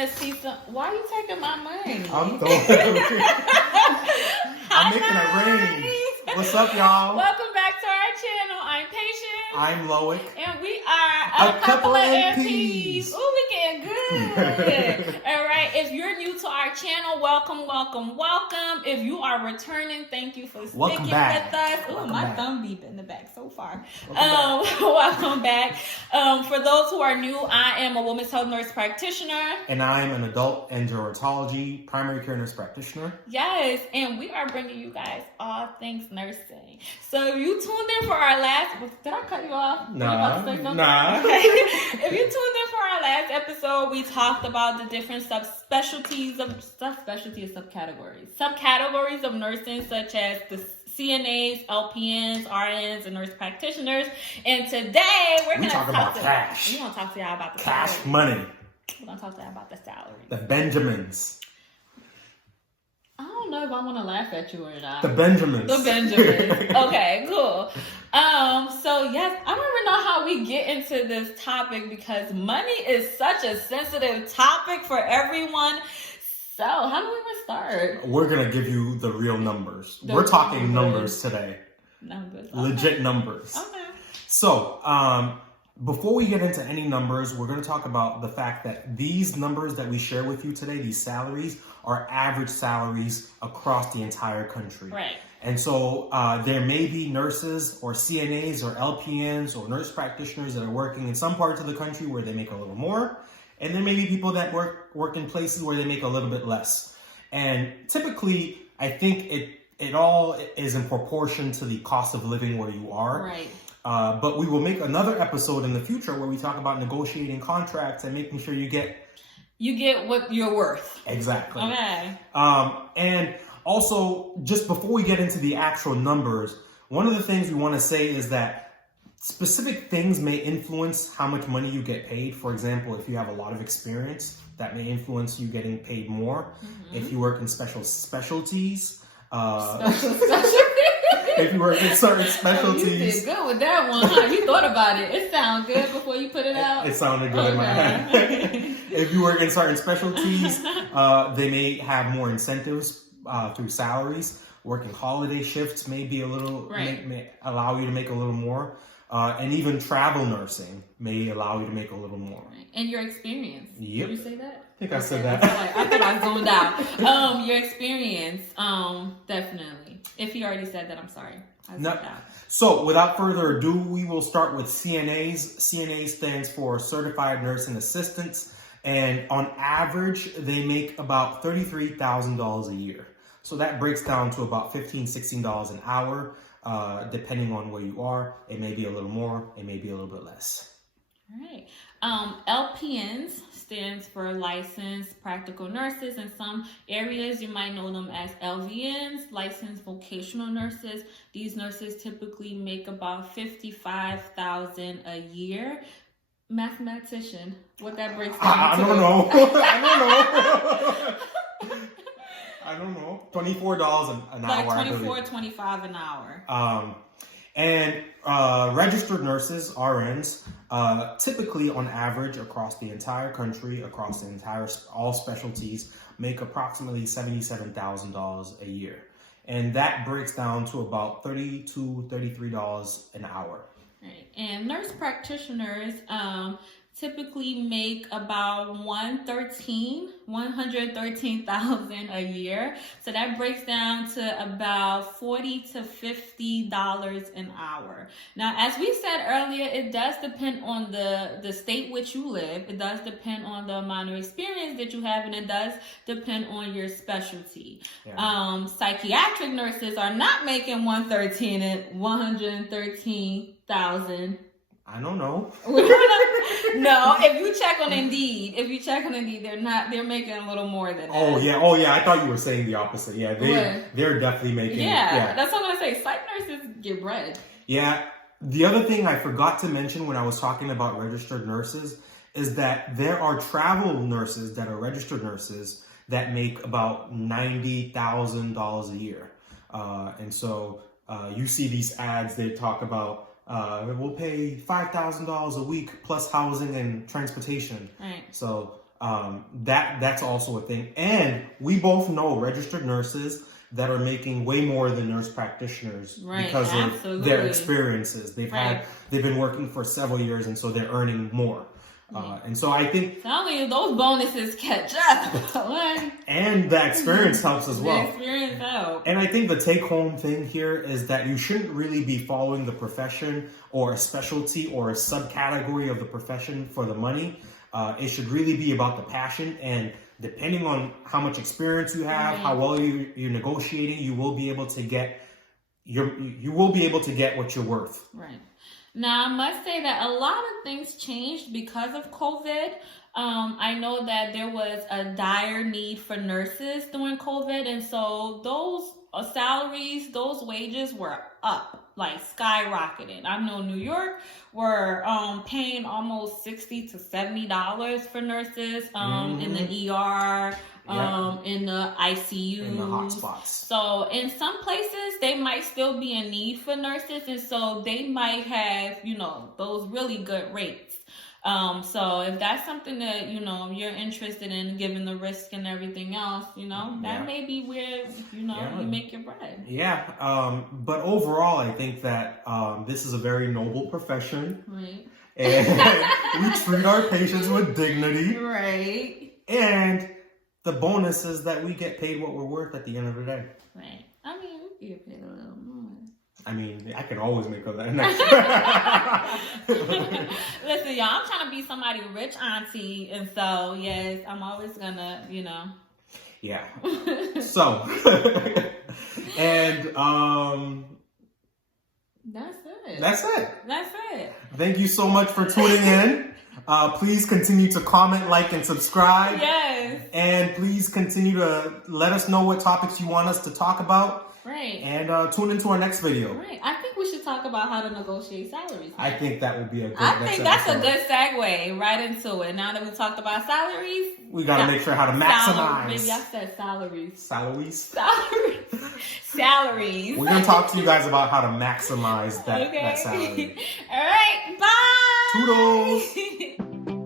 to see some. Why are you taking my money? I'm making it rain. What's up, y'all? Welcome back to our channel. I'm Patience. I'm Loic. And we are a couple of MPs. Ooh, we getting good. All right. If you're new to our channel, welcome. If you are returning, thank you for sticking with us. Ooh, my thumb beep in the back so far. Welcome back. For those who are new, I am a women's health nurse practitioner. And I'm an adult gerontology primary care nurse practitioner. Yes, and we are bringing you guys all things nursing. So if you tuned in for our last... Did I cut you off? Nah. If you tuned in for our last episode, we talked about the different subcategories of nursing, such as the CNAs, LPNs, RNs, and nurse practitioners. And today we're going to talk about cash. We're going to talk to y'all about the cash salaries. money. We're going to talk to y'all about the salaries. The Benjamins. I don't know if I want to laugh at you or not. The Benjamins. Okay, cool. So yes, I don't even know how we get into this topic because money is such a sensitive topic for everyone. So how do we even start? We're going to give you the real numbers. We're talking numbers today. Numbers. Okay. Legit numbers. Okay. So, before we get into any numbers, we're going to talk about the fact that these numbers that we share with you today, these salaries, are average salaries across the entire country. Right. And so there may be nurses or CNAs or LPNs or nurse practitioners that are working in some parts of the country where they make a little more. And there may be people that work in places where they make a little bit less. And typically, I think it all is in proportion to the cost of living where you are. Right. But we will make another episode in the future where we talk about negotiating contracts and making sure you get what you're worth. Exactly. Okay. And also, just before we get into the actual numbers, one of the things we want to say is that specific things may influence how much money you get paid. For example, if you have a lot of experience, that may influence you getting paid more. Mm-hmm. If you work in specialties, if you work in certain specialties. You did good with that one, huh? You thought about it. It sounded good before you put it out. It sounded good in my head. If you work in certain specialties, they may have more incentives through salaries. Working holiday shifts may be a little, may allow you to make a little more. And even travel nursing may allow you to make a little more. Right. And your experience. Yep. Did you say that? I think I said that. I thought I zoned out. Your experience, definitely. If you already said that, I'm sorry. No. So without further ado, we will start with CNAs. CNA stands for Certified Nursing Assistants. And on average, they make about $33,000 a year. So that breaks down to about $15, $16 an hour. Depending on where you are, it may be a little more, it may be a little bit less. All right. LPNs stands for licensed practical nurses. In some areas, you might know them as LVNs, licensed vocational nurses. These nurses typically make about $55,000 a year. Mathematician, what that breaks down to? I don't know. I don't know. $24 an hour. Like $24, $25 an hour. And registered nurses, RNs, typically on average across the entire country, across the entire all specialties, make approximately $77,000 a year. And that breaks down to about $32, $33 an hour. Right. And nurse practitioners typically make about $113,000 a year. So that breaks down to about $40 to $50 an hour. Now, as we said earlier, it does depend on the state which you live. It does depend on the amount of experience that you have, and it does depend on your specialty. Yeah. Psychiatric nurses are not making $113,000. I don't know. No, if you check on Indeed, they're making a little more than that. Oh yeah. I thought you were saying the opposite. Yeah, they're definitely making. Yeah, that's what I'm gonna say. Psych nurses get bread. Yeah. The other thing I forgot to mention when I was talking about registered nurses is that there are travel nurses that are registered nurses that make about $90,000 a year, and so you see these ads. They talk about. We'll pay $5,000 a week plus housing and transportation. Right. So that's also a thing. And we both know registered nurses that are making way more than nurse practitioners because of their experiences. They've been working for several years, and so they're earning more. And so I think only those bonuses catch up. And the experience helps as well. The experience helps. And I think the take-home thing here is that you shouldn't really be following the profession or a specialty or a subcategory of the profession for the money. It should really be about the passion, and depending on how much experience you have, how well you're negotiating, you will be able to get what you're worth. Right. Now, I must say that a lot of things changed because of COVID. I know that there was a dire need for nurses during COVID, and so those salaries, those wages were up, like skyrocketing. I know New York were paying almost $60 to $70 for nurses in the ER. In the ICU, in the hot spots. So in some places they might still be in need for nurses, and so they might have, those really good rates. So if that's something that, you're interested in, given the risk and everything else, that may be where, you make your bread. Yeah. But overall, I think that this is a very noble profession. Right. And we treat our patients with dignity. Right. And the bonus is that we get paid what we're worth at the end of the day. Right. I mean, we get paid a little more. I mean, I can always make up that next. Listen, y'all, I'm trying to be somebody rich auntie, and so, yes, I'm always gonna, Yeah. So, and, That's it. That's it. That's it. Thank you so much for tuning in. Please continue to comment, like, and subscribe. Yes. And please continue to let us know what topics you want us to talk about. Right. And tune into our next video. Right. I think we should talk about how to negotiate salaries. I think that would be a good I think that's a good segue right into it. Now that we talked about salaries, we got to make sure how to maximize. Maybe I said salaries. Salaries? Salaries. We're going to talk to you guys about how to maximize that salary. All right. Bye. Toodles.